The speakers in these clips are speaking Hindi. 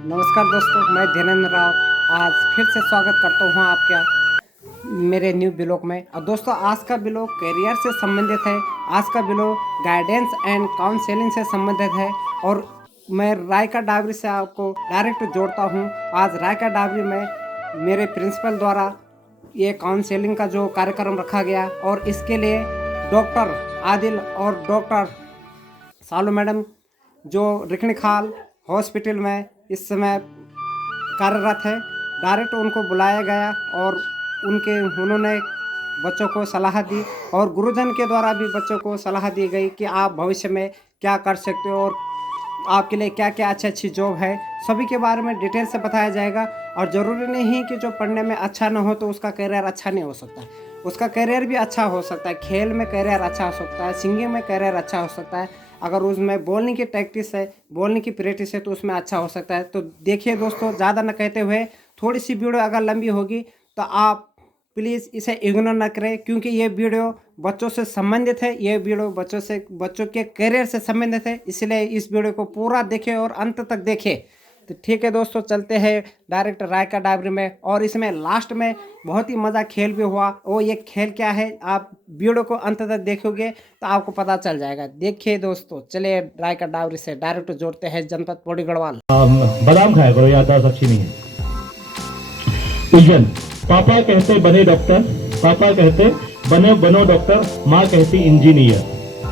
नमस्कार दोस्तों, मैं धीरेन्द्र राव आज फिर से स्वागत करता हूँ आपका मेरे न्यू ब्लॉग में। और दोस्तों, आज का ब्लॉग करियर से संबंधित है। आज का ब्लॉग गाइडेंस एंड काउंसलिंग से संबंधित है और मैं रायका डाबरी से आपको डायरेक्ट जोड़ता हूँ। आज रायका डाबरी में मेरे प्रिंसिपल द्वारा ये काउंसलिंग का जो कार्यक्रम रखा गया और इसके लिए डॉक्टर आदिल और डॉक्टर सालू मैडम जो रिखणीखाल हॉस्पिटल में इस समय कार्यरत है, डायरेक्ट उनको बुलाया गया और उन्होंने बच्चों को सलाह दी और गुरुजन के द्वारा भी बच्चों को सलाह दी गई कि आप भविष्य में क्या कर सकते हो और आपके लिए क्या क्या अच्छी जॉब है, सभी के बारे में डिटेल से बताया जाएगा। और ज़रूरी नहीं कि जो पढ़ने में अच्छा ना हो तो उसका करियर अच्छा नहीं हो सकता, उसका करियर भी अच्छा हो सकता है। खेल में करियर अच्छा हो सकता है, सिंगिंग में करियर अच्छा हो सकता है, अगर उसमें बोलने की प्रैक्टिस है, बोलने की प्रैक्टिस है तो उसमें अच्छा हो सकता है। तो देखिए दोस्तों, ज़्यादा न कहते हुए थोड़ी सी वीडियो अगर लंबी होगी तो आप प्लीज़ इसे इग्नोर ना करें, क्योंकि ये वीडियो बच्चों से संबंधित है, ये वीडियो बच्चों के करियर से संबंधित है। इसलिए इस वीडियो को पूरा देखें और अंत तक देखें। तो ठीक है दोस्तों, चलते हैं डायरेक्ट रायका डाबरी में। और इसमें लास्ट में बहुत ही मज़ा खेल भी हुआ। वो ये खेल क्या है, आप वीडियो को अंत तक देखोगे तो आपको पता चल जाएगा। देखिए दोस्तों, चलिए रायका डाबरी से डायरेक्ट जोड़ते हैं जनपद पौड़ी गढ़वाल। बादाम खाया करो, याददाश्त अच्छी नहीं है। उलझन, पापा कहते बने डॉक्टर, पापा कहते बनो डॉक्टर, माँ कहती इंजीनियर।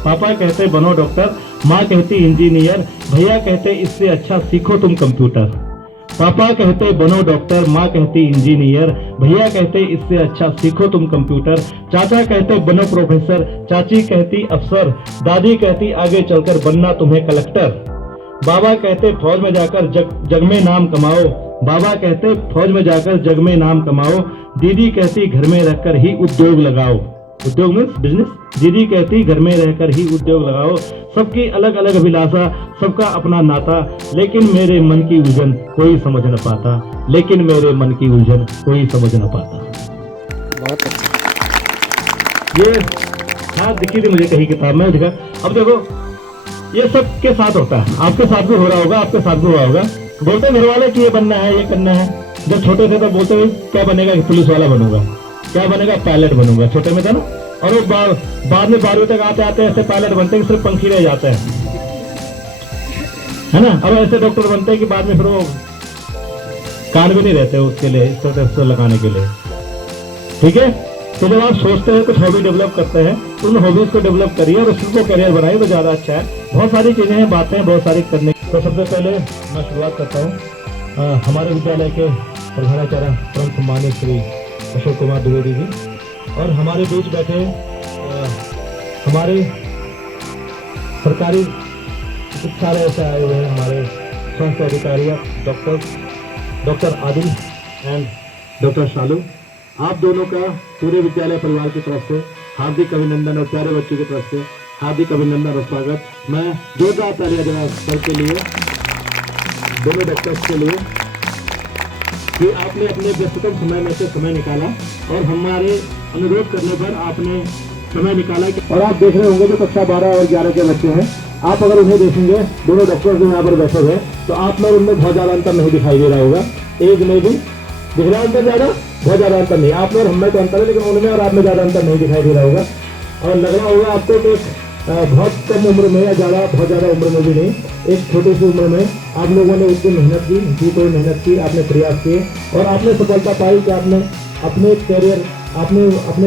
पापा कहते बनो डॉक्टर, माँ कहती इंजीनियर, भैया कहते इससे अच्छा सीखो तुम कंप्यूटर। पापा कहते बनो डॉक्टर, माँ कहती इंजीनियर, भैया कहते इससे अच्छा सीखो तुम कंप्यूटर। चाचा कहते बनो प्रोफेसर, चाची कहती अफसर, दादी कहती आगे चलकर बनना तुम्हें कलेक्टर। बाबा कहते फौज में जाकर जग में नाम कमाओ, बाबा कहते फौज में जाकर जग में नाम कमाओ। दीदी कहती घर में रहकर ही उद्योग लगाओ, उद्योग मीन्स बिजनेस। दीदी कहती घर में रहकर ही उद्योग लगाओ। सबकी अलग अलग अभिलाषा, सबका अपना नाता, लेकिन मेरे मन की उलझन कोई समझ न पाता, लेकिन मेरे मन की उलझन कोई समझ न पाता। बहुत अच्छा। ये हाँ दिखी थी मुझे कहीं किताब में, दिखा। अब देखो, ये सब के साथ होता है, आपके साथ भी हो रहा होगा, आपके साथ भी हुआ होगा। बोलते घर वाले कि ये बनना है, ये करना है। जब छोटे थे तो बोलते हुए क्या बनेगा, पुलिस वाला बनूंगा, क्या बनेगा, पायलट बनूंगा, छोटे में था ना। और वो बाद में 12वीं तक आते आते ऐसे पायलट बनते हैं कि सिर्फ पंखी रह जाते हैं, है ना। अब ऐसे डॉक्टर बनते हैं कि बाद में फिर वो कान भी नहीं रहते उसके लिए, स्टेथोस्कोप लगाने के लिए। ठीक है, तो जब आप सोचते हैं कुछ हॉबी डेवलप करते हैं तो उन हॉबीज को डेवलप करिए और उसको करियर बनाइए तो ज़्यादा अच्छा है। बहुत सारी चीज़ें हैं, बातें हैं बहुत सारी करने। तो सबसे पहले मैं शुरुआत करता हूँ हमारे विद्यालय के प्रधानाचार्य परम सम्मानित श्री अशोक कुमार द्विवेदी जी, और हमारे बीच बैठे हमारे सरकारी चिकित्सालय से आए हुए हैं हमारे स्वास्थ्य अधिकारी डॉक्टर आदिल एंड डॉक्टर शालू। आप दोनों का पूरे विद्यालय परिवार की तरफ से हार्दिक अभिनंदन और प्यारे बच्चों की तरफ से हार्दिक अभिनंदन और स्वागत। मैं जोरदार तालियां देना सर के लिए, दोनों डॉक्टर्स के लिए कि आपने अपने व्यस्ततम समय में से समय निकाला और हमारे अनुरोध करने पर आपने समय निकाला। और आप देख रहे होंगे जो कक्षा 12 और 11 के बच्चे हैं, आप अगर उन्हें देखेंगे, दोनों डॉक्टर्स जो यहाँ पर बैठे हुए, तो आप लोग उनमें बहुत ज़्यादा अंतर नहीं दिखाई दे रहा होगा। एज में भी दिख रहा अंतर, ज़्यादा बहुत ज़्यादा अंतर नहीं। आप लोग हमें तो अंतर है, लेकिन उनमें और आप में ज़्यादा अंतर नहीं दिखाई दे रहा होगा। और लग रहा होगा आपको कि बहुत कम उम्र में या बहुत ज़्यादा उम्र में भी नहीं, एक छोटी सी उम्र में आप लोगों ने उतनी मेहनत की, जी कोई मेहनत की, आपने प्रयास किए और आपने सफलता पाई कि आपने अपने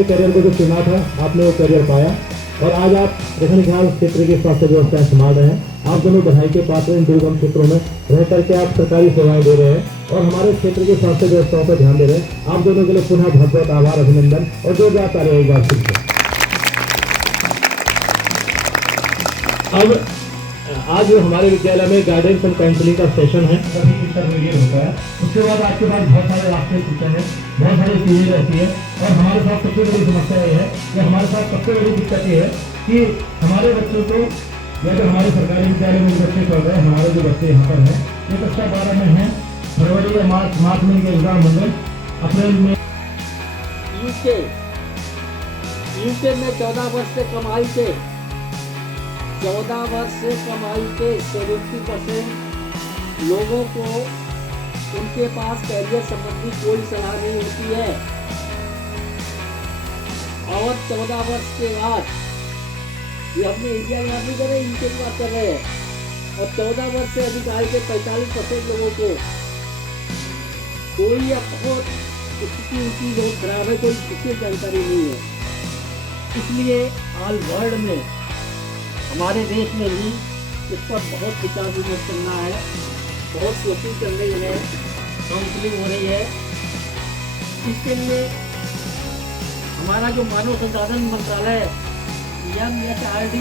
करियर को जो चुना था, आपने वो करियर पाया। और आज आप रिखणीखाल क्षेत्र की स्वास्थ्य व्यवस्थाएं संभाल रहे हैं। आप दोनों बधाई के पात्र इन दुर्गम क्षेत्रों में रह करके आप सरकारी सेवाएं दे रहे हैं और हमारे क्षेत्र की स्वास्थ्य व्यवस्थाओं पर ध्यान दे रहे हैं। आप दोनों के लिए पुनः बहुत बहुत आभार, अभिनंदन और जोरदार तालियां एक बार फिर से। अब आज हमारे विद्यालय में गाइडेंस एंड काउंसलिंग का सेशन है, सभी इंटरमीडिएट होता है। उसके बाद आपके पास बहुत सारे रास्ते खुलते हैं, बहुत सारी चीजें रहती है। और हमारे साथ सबसे बड़ी समस्या ये है कि हमारे साथ सबसे बड़ी दिक्कत ये है कि हमारे बच्चों को, या तो हमारे सरकारी विद्यालय में जो बच्चे पढ़ रहे हैं, हमारे जो बच्चे यहाँ पर हैं, ये कक्षा 12 में हैं, फरवरी या मार्च में इनके एग्जाम होंगे, अप्रैल में। यूके में 14 वर्ष से कमाई के 70% लोगों को उनके पास कैरियर संबंधी कोई सलाह नहीं होती है। और 14 वर्ष के बाद, ये अपने इंडिया की बात नहीं कर रहे, इनके की बात कर रहे हैं, और 14 वर्ष से अधिक आयु के 45% लोगों को कोई या बहुत स्थिति उनकी बहुत खराब है, कोई विशेष जानकारी नहीं है। इसलिए ऑल वर्ल्ड में, हमारे देश में भी इस पर बहुत विचार विमर्श करना है, बहुत कोशिश चल रही है, काउंसलिंग हो रही है। इसके लिए हमारा जो मानव संसाधन मंत्रालय MHRD,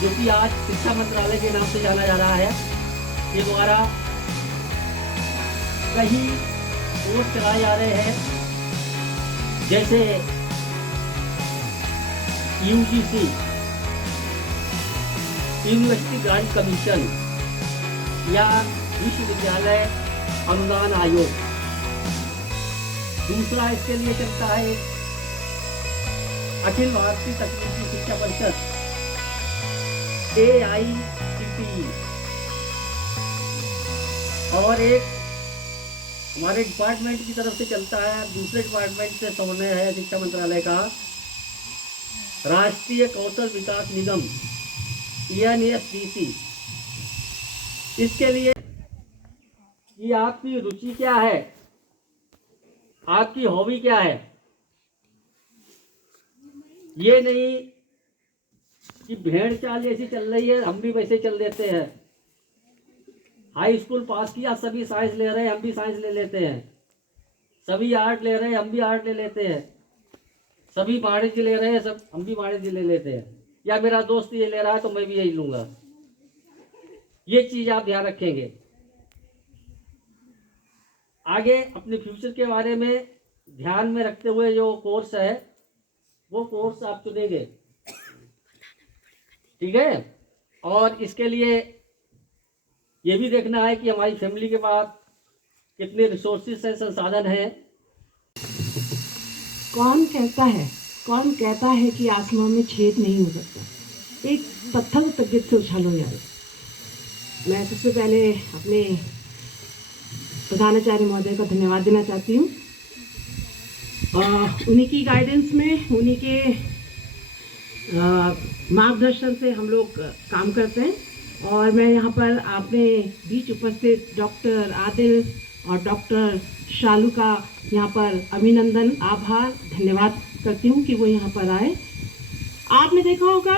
जो कि आज शिक्षा मंत्रालय के नाम से जाना जा रहा है, के द्वारा कई कोर्स चलाए जा रहे हैं, जैसे UGC, यूनिवर्सिटी ग्रांट कमीशन, या विश्वविद्यालय अनुदान आयोग। दूसरा इसके लिए चलता है अखिल भारतीय तकनीकी शिक्षा परिषद AICTE, और एक हमारे डिपार्टमेंट की तरफ से चलता है, दूसरे डिपार्टमेंट से समन्वय है शिक्षा मंत्रालय का, राष्ट्रीय कौशल विकास निगम NSDC। इसके लिए कि आपकी रुचि क्या है, आपकी हॉबी क्या है। ये नहीं कि भेड़ चाल जैसी चल रही है, हम भी वैसे चल देते हैं। हाई स्कूल पास किया, सभी साइंस ले रहे हैं, हम भी साइंस ले लेते हैं। सभी आर्ट ले रहे हैं, हम भी आर्ट ले लेते हैं। सभी वाणिज्य ले रहे हैं, सब हम भी वाणिज्य ले लेते हैं। या मेरा दोस्त ये ले रहा है तो मैं भी यही लूँगा। ये चीज़ आप ध्यान रखेंगे। आगे अपने फ्यूचर के बारे में ध्यान में रखते हुए जो कोर्स है, वो कोर्स आप चुनेंगे, ठीक है। और इसके लिए ये भी देखना है कि हमारी फैमिली के पास कितने रिसोर्सेस हैं, संसाधन हैं। कौन कहता है कि आसमान में छेद नहीं हो सकता। एक पत्थर को तबियत से उछालो यार। मैं सबसे पहले अपने प्रधानाचार्य महोदय का धन्यवाद देना चाहती हूँ। उन्हीं की गाइडेंस में, उन्हीं के मार्गदर्शन से हम लोग काम करते हैं। और मैं यहाँ पर अपने बीच उपस्थित डॉक्टर आदिल और डॉक्टर शालू का यहाँ पर अभिनंदन, आभार, धन्यवाद करती हूँ कि वो यहाँ पर आए। आपने देखा होगा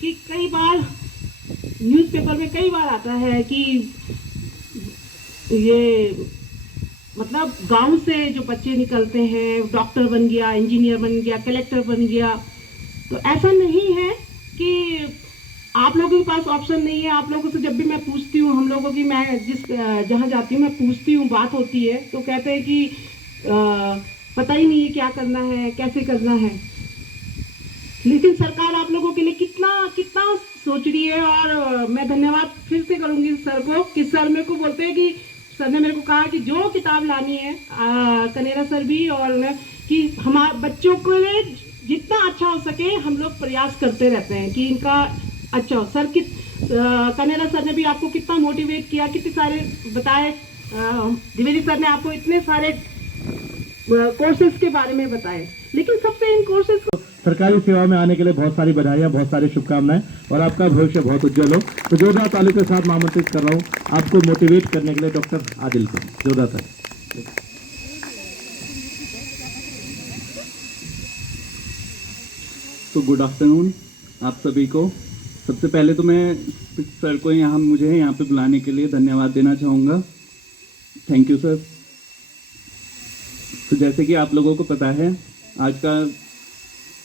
कि कई बार न्यूज़पेपर में कई बार आता है कि ये मतलब गांव से जो बच्चे निकलते हैं, डॉक्टर बन गया, इंजीनियर बन गया, कलेक्टर बन गया। तो ऐसा नहीं है कि आप लोगों के पास ऑप्शन नहीं है। आप लोगों से जब भी मैं पूछती हूँ, हम लोगों की, मैं जहाँ जाती हूँ मैं पूछती हूँ, बात होती है, तो कहते हैं कि पता ही नहीं है क्या करना है, कैसे करना है। लेकिन सरकार आप लोगों के लिए कितना सोच रही है। और मैं धन्यवाद फिर से करूँगी सर को, कि सर मेरे को बोलते हैं कि सर ने मेरे को कहा कि जो किताब लानी है, कनेरा सर भी, और कि हमारे बच्चों को लिए जितना अच्छा हो सके हम लोग प्रयास करते रहते हैं कि इनका अच्छा हो। सर कनेरा सर ने भी आपको कितना मोटिवेट किया, कितने सारे बताए। द्विवेदी सर ने आपको इतने सारे कोर्सेज के बारे में बताए। लेकिन सबसे इन कोर्सेज को सरकारी सेवा में आने के लिए बहुत सारी बधाइयाँ, बहुत सारी शुभकामनाएं, और आपका भविष्य बहुत उज्जवल हो। तो जोरदार ताली के साथ मैं आमंत्रित कर रहा हूँ आपको मोटिवेट करने के लिए डॉक्टर आदिल को। जोरदार ताली। तो गुड आफ्टरनून आप सभी को। सबसे पहले तो मैं सर को मुझे यहाँ पे बुलाने के लिए धन्यवाद देना चाहूँगा। Thank you sir. तो जैसे कि आप लोगों को पता है, आज का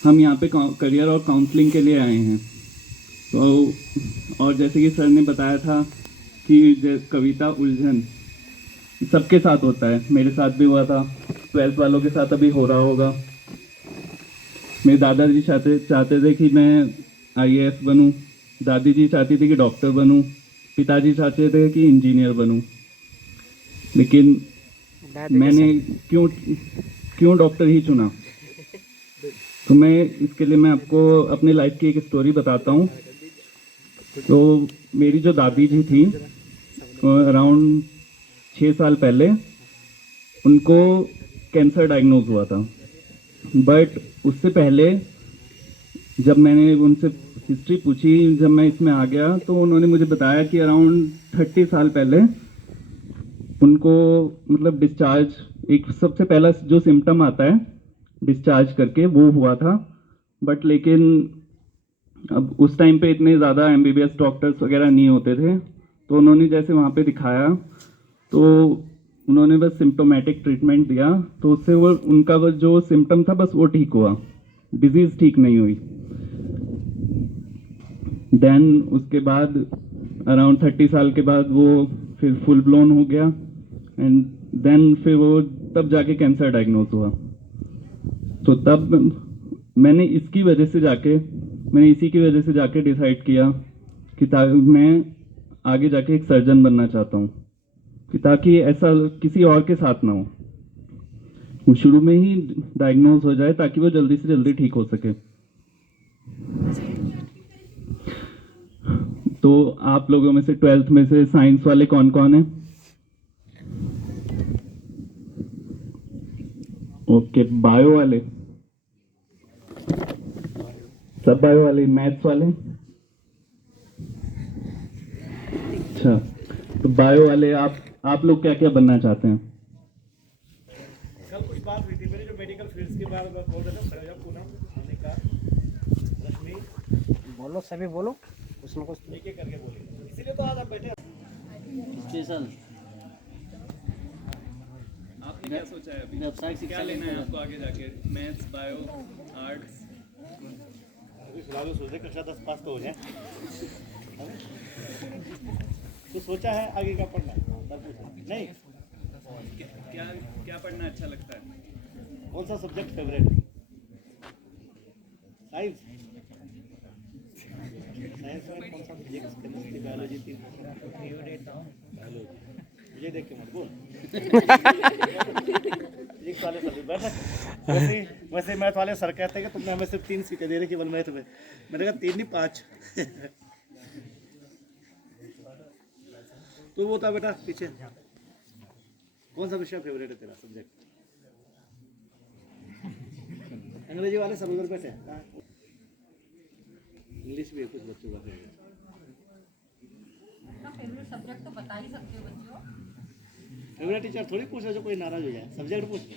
हम यहाँ पे करियर और काउंसलिंग के लिए आए हैं। तो और जैसे कि सर ने बताया था कि कविता उलझन सबके साथ होता है, मेरे साथ भी हुआ था, 12th वालों के साथ अभी हो रहा होगा। मेरे दादाजी चाहते थे कि मैं IAS बनूं, दादी जी चाहती थी कि डॉक्टर बनूं, पिताजी चाहते थे कि इंजीनियर बनूं। लेकिन मैंने क्यों डॉक्टर ही चुना। तो इसके लिए मैं आपको अपने लाइफ की एक स्टोरी बताता हूँ। तो मेरी जो दादी जी थी, अराउंड 6 साल पहले उनको कैंसर डायग्नोज हुआ था। बट उससे पहले जब मैंने उनसे हिस्ट्री पूछी, जब मैं इसमें आ गया, तो उन्होंने मुझे बताया कि अराउंड 30 साल पहले उनको मतलब डिस्चार्ज, एक सबसे पहला जो सिम्टम आता है डिस्चार्ज करके, वो हुआ था। बट लेकिन अब उस टाइम पे इतने ज़्यादा MBBS डॉक्टर्स वगैरह नहीं होते थे, तो उन्होंने जैसे वहाँ पे दिखाया तो उन्होंने बस सिम्टोमेटिक ट्रीटमेंट दिया, तो उससे वो उनका वो जो सिम्टम था बस वो ठीक हुआ, डिजीज़ ठीक नहीं हुई। देन उसके बाद अराउंड 30 साल के बाद वो फिर फुल ब्लोन हो गया, एंड देन फिर वो तब जाके कैंसर डायग्नोज हुआ। तो तब मैंने इसी की वजह से जाके डिसाइड किया कि मैं आगे जाके एक सर्जन बनना चाहता हूँ, कि ताकि ऐसा किसी और के साथ ना हो, वो शुरू में ही डायग्नोज हो जाए ताकि वो जल्दी से जल्दी ठीक हो सके। तो आप लोगों में से 12th में से साइंस वाले कौन कौन हैं? ओके, बायो वाले, सब बायो वाले, मैथ्स वाले? अच्छा, तो बायो वाले आप लोग क्या क्या बनना चाहते हैं? कल कुछ बात हुई थी मेरी, जो मेडिकल फील्ड्स के बारे में बोल रहे थे, पूनम हमने कहा, रश्मि, बोलो सभी बोलो, कुछ ना कुछ एक एक करके बोले, इसीलिए तो आज आप बैठे। स्पेशल आपने क्या सोचा है अभी? व्यावसायिक क्या शिक्षा लेना है आपको आगे जाके? Maths, bio, arts? अभी फिलहाल सोचे कक्षा 10 पास तो हो जाए, तो सोचा है आगे क्या पढ़ना है, नहीं क्या क्या पढ़ना अच्छा लगता है? कौन सा सब्जेक्ट फेवरेट? साइंस। साइंस में कौन सा फिजिक्स, केमिस्ट्री, बायोलॉजी, तीन बायोलॉजी। मुझे देख के मत बोल। फिजिक्स वाले सर बैठक, वैसे मैथ वाले सर कहते हैं कि तुमने हमें सिर्फ 3 सीटें दे रही केवल मैथ में। मैंने कहा 3 नहीं 5। तो वो था बेटा पीछे, कौन सा विषय फेवरेट है तेरा सब्जेक्ट? अंग्रेजी वाले सब उधर बैठे हैं, इंग्लिश भी है कुछ बच्चों का फेवरेट। फेवरेट सब्जेक्ट तो बता ही सकते हो बच्चों। फेवरेट टीचर थोड़ी पूछ रहे जो कोई नाराज हो जाए, सब्जेक्ट पूछ लो।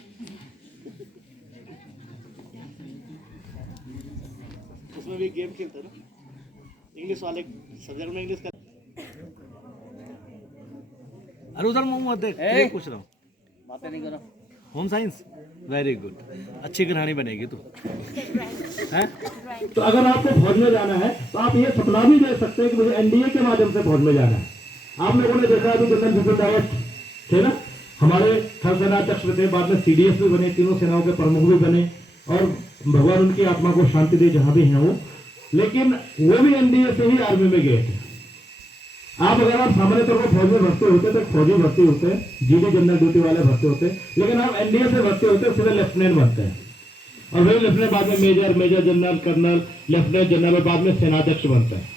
उसमें भी गेम खेलते ना, इंग्लिश वाले सब्जेक्ट में इंग्लिश का। अरे उधर मुंह मत देख, पूछ रहा हूँ, बातें नहीं करो। होम साइंस, वेरी गुड, अच्छी गृहिणी बनेगी तू, हैं? तो अगर आपको फौज में जाना है तो आप ये सपना भी दे सकते हैं कि मुझे NDA के माध्यम से फौज में जाना है। आप लोगों ने देखा अभी जनरल बिपिन रावत थे ना, हमारे थल सेनाध्यक्ष थे, बाद में CDS भी बने, तीनों सेनाओं के प्रमुख भी बने, और भगवान उनकी आत्मा को शांति दे जहां भी हैं वो। लेकिन वो भी NDA से ही आर्मी में गए थे। आप अगर आप सामान्य तौर पर फौज में भर्ती होते तो फौजी भर्ती होते, GD जनरल ड्यूटी वाले भर्ती होते, लेकिन आप NDA से भर्ती होते सीधे लेफ्टिनेंट बनते हैं, और वही लेफ्टिनेंट बाद में major, major general, colonel, lieutenant general, और बाद में सेनाध्यक्ष बनता है।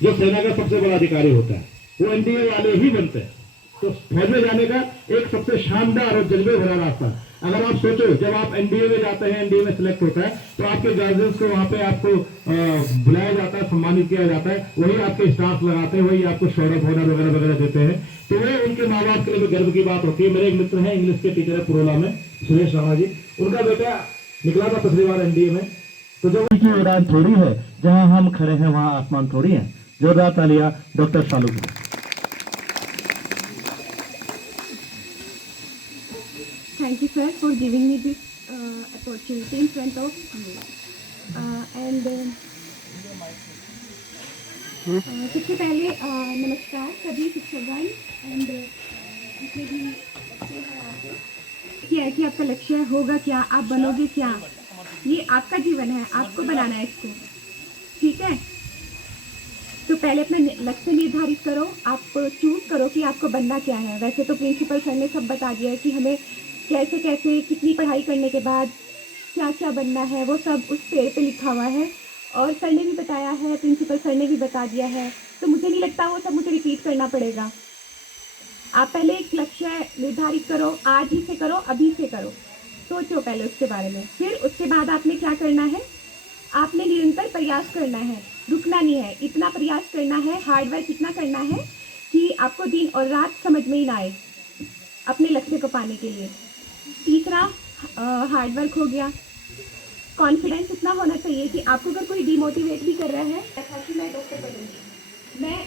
जो सेना का सबसे बड़ा अधिकारी होता है वो NDA वाले ही बनते हैं। तो फौज में जाने का एक सबसे शानदार और जज्बे भरा रास्ता। अगर आप सोचो, जब आप NDA में जाते हैं, NDA में सिलेक्ट होता है, तो आपके गार्जियंस को वहाँ पे आपको बुलाया जाता है, सम्मानित किया जाता है, वही आपके स्टाफ लगाते हैं, वही आपको शौर्य ऑनर वगैरह वगैरह देते हैं। तो वो उनके माँ बाप के लिए भी गर्व की बात होती है। मेरे एक मित्र हैं, इंग्लिश के टीचर है पुरोला में, सुरेश राणा जी, उनका बेटा निकला था पिछली बार NDA में। तो जो उनकी उड़ान थोड़ी है, जहाँ हम खड़े हैं वहाँ आसमान थोड़ी है। जोरदार तालियां डॉक्टर शालू को। Thank you, sir, for giving me this opportunity in front of you. सबसे पहले नमस्कार सभी शिक्षकगण एंड जितने भी बच्चे हैं आपके। क्या है कि आपका लक्ष्य होगा क्या, आप बनोगे क्या, ये आपका जीवन है, आपको बनाना है इसको, ठीक है। तो पहले अपना लक्ष्य निर्धारित करो, आप चूज करो कि आपको बनना क्या है। वैसे तो प्रिंसिपल सर ने सब बता दिया है कि हमें कैसे कैसे कितनी पढ़ाई करने के बाद क्या क्या बनना है, वो सब उस पेड़ पे लिखा हुआ है, और सर ने भी बताया है, प्रिंसिपल सर ने भी बता दिया है। तो मुझे नहीं लगता वो सब मुझे रिपीट करना पड़ेगा। आप पहले एक लक्ष्य निर्धारित करो, आज ही से करो, अभी से करो, सोचो पहले उसके बारे में। फिर उसके बाद आपने क्या करना है, आपने निरंतर प्रयास करना है, रुकना नहीं है। इतना प्रयास करना है, हार्ड वर्क इतना करना है कि आपको दिन और रात समझ में ही ना आए अपने लक्ष्य को पाने के लिए। तीसरा हार्ड वर्क हो गया। कॉन्फिडेंस इतना होना चाहिए कि आपको अगर कोई डिमोटिवेट भी कर रहा है, ऐसा कि मैं डॉक्टर बनूंगी। मैं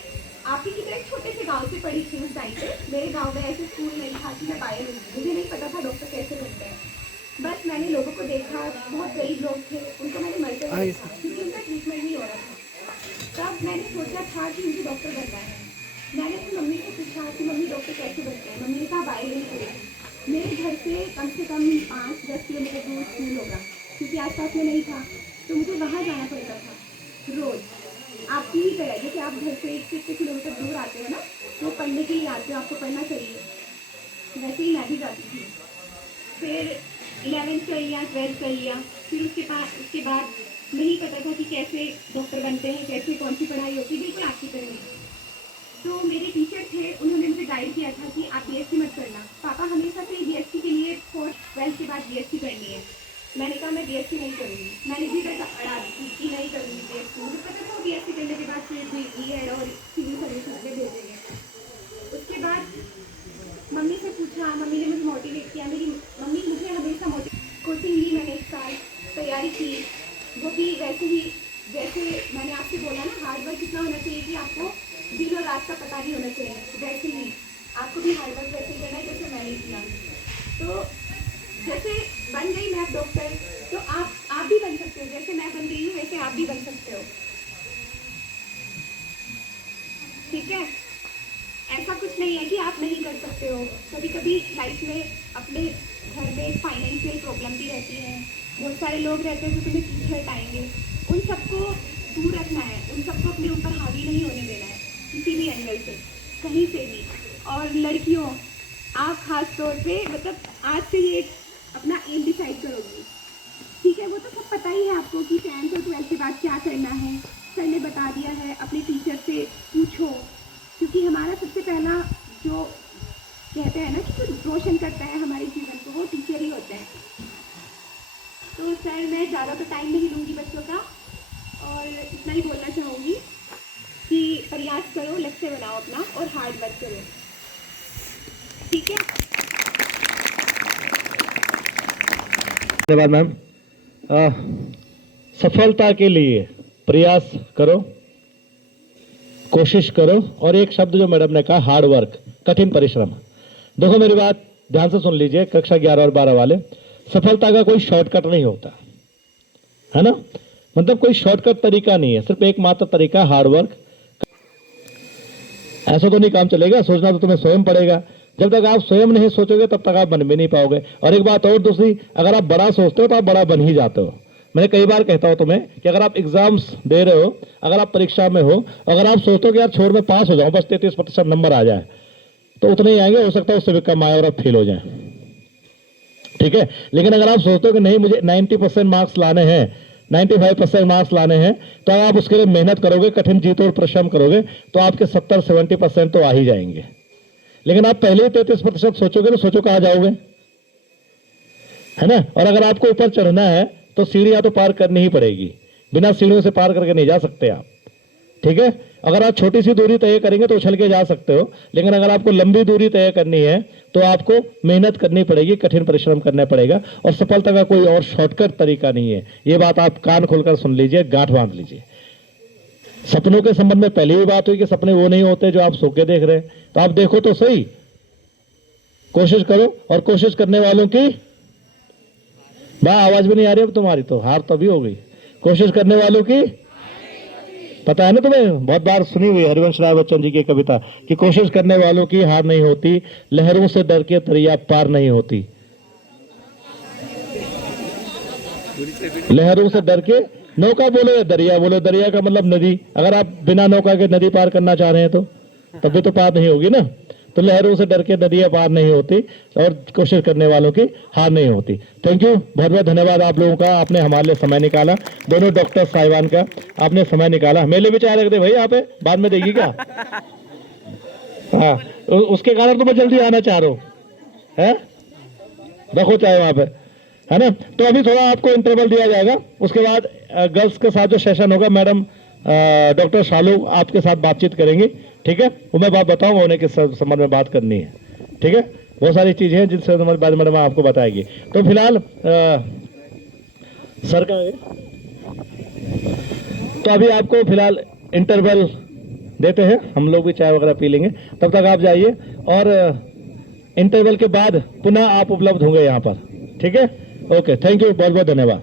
आपकी की तरह एक छोटे से गांव से पढ़ी थी उस टाइम पे। मेरे गांव में ऐसे स्कूल नहीं था कि मैं बायो लूँगी, मुझे नहीं पता था डॉक्टर कैसे बनते हैं। बस मैंने लोगों को देखा, बहुत गरीब लोग थे, उनको मैंने मरते हुए देखा क्योंकि उनका ट्रीटमेंट नहीं हो रहा था। तब मैंने सोचा था कि मुझे डॉक्टर बनना है। मैंने अपनी मम्मी से पूछा कि मम्मी डॉक्टर कैसे बनते हैं। मम्मी ने कहा बायो नहीं करेगी। मेरे घर से कम 5-10 किलोमीटर दूर स्कूल होगा क्योंकि आसपास में नहीं था, तो मुझे वहाँ जाना पड़ता था रोज़। आपकी ही तरह जैसे आप घर से 1 किलोमीटर दूर आते हो ना, तो पढ़ने के लिए आते हो, आपको पढ़ना चाहिए, वैसे ही मैं भी जाती थी। फिर 11th कर लिया, 12th कर लिया। फिर उसके बाद नहीं पता था कि कैसे डॉक्टर बनते हैं, कैसे कौन सी पढ़ाई होती है, बिल्कुल आपकी तरह नहीं। तो मेरे टीचर थे, उन्होंने मुझे गाइड किया था कि आप बीएससी मत करना। पापा हमेशा से बीएससी के लिए 4th 12th के बाद बीएससी करनी है। मैंने कहा मैं बीएससी नहीं करूँगी। मैंने भी अड़ा दी कि नहीं करूँगी बीएससी। मुझे पता था बीएससी करने के बाद फिर बीएड और सिविल सर्विसेज में भेजेंगे। उसके बाद मम्मी से पूछा, मम्मी ने मुझे मोटिवेट किया। मेरी मम्मी मुझे हमेशा कोचिंग ली, मैंने इस साल तैयारी की, वो भी वैसे ही जैसे मैंने आपसे बोला ना, हार्ड वर्क कितना होना चाहिए कि आपको दिन और रात का पता नहीं होना चाहिए। वैसे ही आपको भी हार्ड वर्क वैसे करना है जैसे मैंने किया। तो जैसे बन गई मैं अब डॉक्टर, तो आप भी बन सकते हो। जैसे मैं बन गई हूँ वैसे आप भी बन सकते हो, ठीक है। ऐसा कुछ नहीं है कि आप नहीं कर सकते हो। कभी कभी लाइफ में अपने घर में फाइनेंशियल प्रॉब्लम भी रहती है, बहुत सारे लोग रहते हैं जो तुम्हें पीछे हटाएंगे। उन सबको दूर रखना है, उन सबको अपने ऊपर हावी नहीं होने देना है किसी भी एंगल से, कहीं से भी। और लड़कियों, आप खास तौर पे मतलब आज से ये अपना एम डिसाइड करोगी, ठीक है। वो तो सब पता ही है आपको कि 10th और 12th के बाद क्या करना है, सर ने बता दिया है। अपने टीचर से पूछो, क्योंकि हमारा सबसे पहला जो कहते हैं ना कि जो रोशन करता है हमारे जीवन को, वो टीचर ही होते हैं। तो सर मैं ज़्यादा तो टाइम नहीं लूँगी बच्चों का, और इतना ही बोलना चाहूँगी कि प्रयास करो, लक्ष्य बनाओ अपना और हार्ड वर्क करो, ठीक है। धन्यवाद मैम। सफलता के लिए प्रयास करो, कोशिश करो, और एक शब्द जो मैडम ने कहा हार्ड वर्क, कठिन परिश्रम। देखो मेरी बात ध्यान से सुन लीजिए, कक्षा 11 और 12 वाले, सफलता का कोई शॉर्टकट नहीं होता है ना, मतलब कोई शॉर्टकट तरीका नहीं है, सिर्फ एकमात्र तरीका हार्ड वर्क। ऐसा तो नहीं काम चलेगा, सोचना तो तुम्हें स्वयं पड़ेगा। जब तक आप स्वयं नहीं सोचोगे तब तक आप बन भी नहीं पाओगे। और एक बात और दूसरी, अगर आप बड़ा सोचते हो तो आप बड़ा बन ही जाते हो। मैंने कई बार कहता हूं तुम्हें कि अगर आप एग्जाम्स दे रहे हो, अगर आप परीक्षा में हो, अगर आप सोचते हो कि यार छोड़ में पास हो जाऊं, बस 33% नंबर आ जाए, तो उतने ही आएंगे, हो सकता है उससे भी कम आए और आप फेल हो जाए, ठीक है। लेकिन अगर आप सोचते हो कि नहीं मुझे 90% मार्क्स लाने हैं, 95% मार्क्स लाने हैं, तो आप उसके लिए मेहनत करोगे, कठिन जीत और परिश्रम करोगे, तो आपके 70-70% तो आ ही जाएंगे। लेकिन आप पहले ही 33% सोचोगे तो सोचो कहाँ जाओगे, है ना। और अगर आपको ऊपर चढ़ना है तो सीढ़ियां तो पार करनी ही पड़ेगी, बिना सीढ़ियों से पार करके नहीं जा सकते आप, ठीक है। अगर आप छोटी सी दूरी तय करेंगे तो उछल के जा सकते हो, लेकिन अगर आपको लंबी दूरी तय करनी है तो आपको मेहनत करनी पड़ेगी, कठिन परिश्रम करना पड़ेगा। और सफलता का कोई और शॉर्टकट तरीका नहीं है, ये बात आप कान खोलकर सुन लीजिए, गांठ बांध लीजिए। सपनों के संबंध में पहले भी बात हुई कि सपने वो नहीं होते जो आप सो के देख रहे हैं, तो आप देखो तो सही, कोशिश करो, और कोशिश करने वालों की आवाज भी नहीं आ रही अब तुम्हारी, तो हार तो अभी हो गई। कोशिश करने वालों की, पता है ना तुम्हें, बहुत बार सुनी हुई हरिवंश राय बच्चन जी की कविता कि कोशिश करने वालों की हार नहीं होती, लहरों से डर के दरिया पार नहीं होती। लहरों से डर के, नौका बोलो या दरिया बोलो, दरिया का मतलब नदी, अगर आप बिना नौका के नदी पार करना चाह रहे हैं तो तभी तो पार नहीं होगी ना। तो लहरों से डर के नदियां पार नहीं होती, और कोशिश करने वालों की हार नहीं होती। थैंक यू, बहुत बहुत धन्यवाद आप लोगों का, आपने हमारे लिए समय निकाला, दोनों डॉक्टर साहिबान का आपने समय निकाला। मेरे लिए भी चाय रख दे भाई, यहाँ पे बाद में देगी क्या? हाँ, उसके कारण तो मैं जल्दी आना चाह रहा हूँ, है रखो चाहे वहाँ पे, है ना। तो अभी थोड़ा आपको इंटरवल दिया जाएगा, उसके बाद गर्ल्स के साथ जो सेशन होगा, मैडम डॉक्टर शालू आपके साथ बातचीत करेंगे, ठीक है। वो मैं बात बताऊंगा उन्हें किस संबंध में बात करनी है, ठीक है। बहुत सारी चीजें हैं जिनसे बारे में मैडम आपको बताएगी। तो फिलहाल सर का तो अभी आपको फिलहाल इंटरवल देते हैं, हम लोग भी चाय वगैरह पी लेंगे, तब तक आप जाइए और इंटरवल के बाद पुनः आप उपलब्ध होंगे यहाँ पर, ठीक है। ओके, थैंक यू, बहुत बहुत धन्यवाद।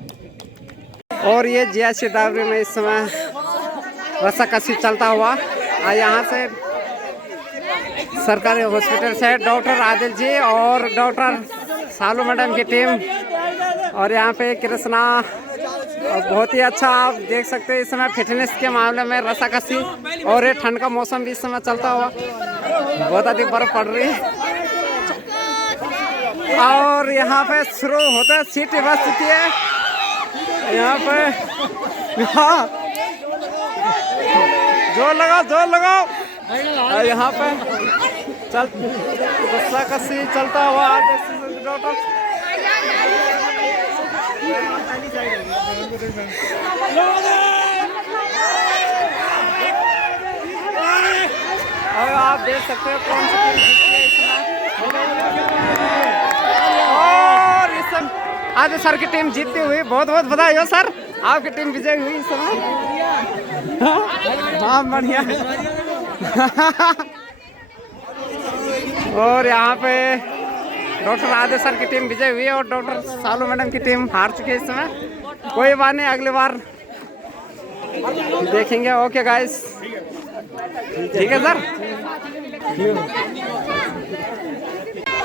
और ये जीएचसी डाबरी में इस समय रस्साकशी चलता हुआ यहाँ से सरकारी हॉस्पिटल से डॉक्टर आदिल जी और डॉक्टर सालू मैडम की टीम, और यहाँ पे कृष्णा, और बहुत ही अच्छा आप देख सकते हैं इस समय फिटनेस के मामले में रस्साकशी। और ये ठंड का मौसम भी इस समय चलता हुआ, बहुत अधिक बर्फ पड़ रही है। और यहाँ पे शुरू होता है, सीट बस चुकी है यहाँ पे। हाँ, जोर लगाओ जोर लगाओ। यहाँ पे चल रस्साकशी चलता हुआ डॉक्टर। और आप देख सकते हो कौन सी टीम जीती है इस समय। और इस समय आदिल सर की टीम जीतती हुई, बहुत बहुत बधाई हो सर, आपकी टीम विजय हुई इस समय। हाँ बढ़िया। और यहाँ पे डॉक्टर आदिल सर की टीम विजय हुई है और डॉक्टर सालू मैडम की टीम हार चुकी है इस समय। कोई बात नहीं, अगली बार देखेंगे। ओके गाइस, ठीक है सर।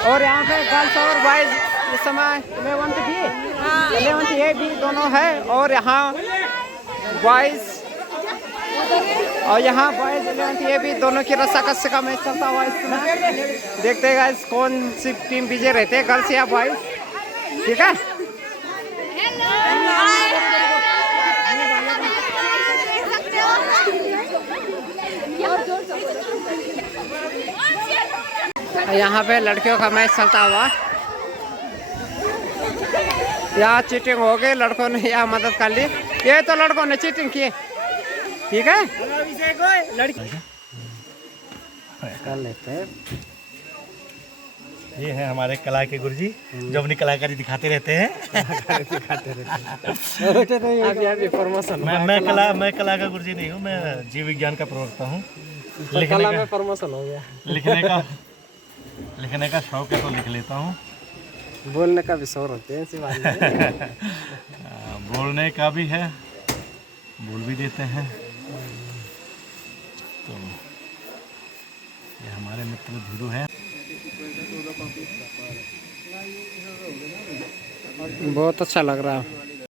और यहाँ पे गर्ल्स और बॉयज इस समय 11th A B दोनों है, और यहाँ बॉयज और यहाँ बॉयज 11th A B दोनों की रस्साकशी का मैच चलता हुआ इस समय। देखते हैं गाइस कौन सी टीम विजय रहते हैं, गर्ल्स या बॉयज, ठीक है। यहाँ पे लड़कियों का मैच चलता हुआ, यहाँ चीटिंग हो गई, लड़कों ने यहाँ मदद कर ली। ये तो लड़कों ने चीटिंग की, ठीक है। कर लेते हैं। ये है हमारे कला के गुरुजी जो अपनी कलाकारी दिखाते रहते हैं। प्रमोशन मैं कला का गुरुजी नहीं हूँ, मैं जीव विज्ञान का प्रवक्ता हूँ। कला में प्रमोशन हो गया। लिखने का शौक है तो लिख लेता हूँ। बोलने का भी शौक होते हैं, इसी बात में। बोलने का भी है, बोल भी देते हैं। तो ये हमारे मित्र धीरू हैं। बहुत अच्छा लग रहा है।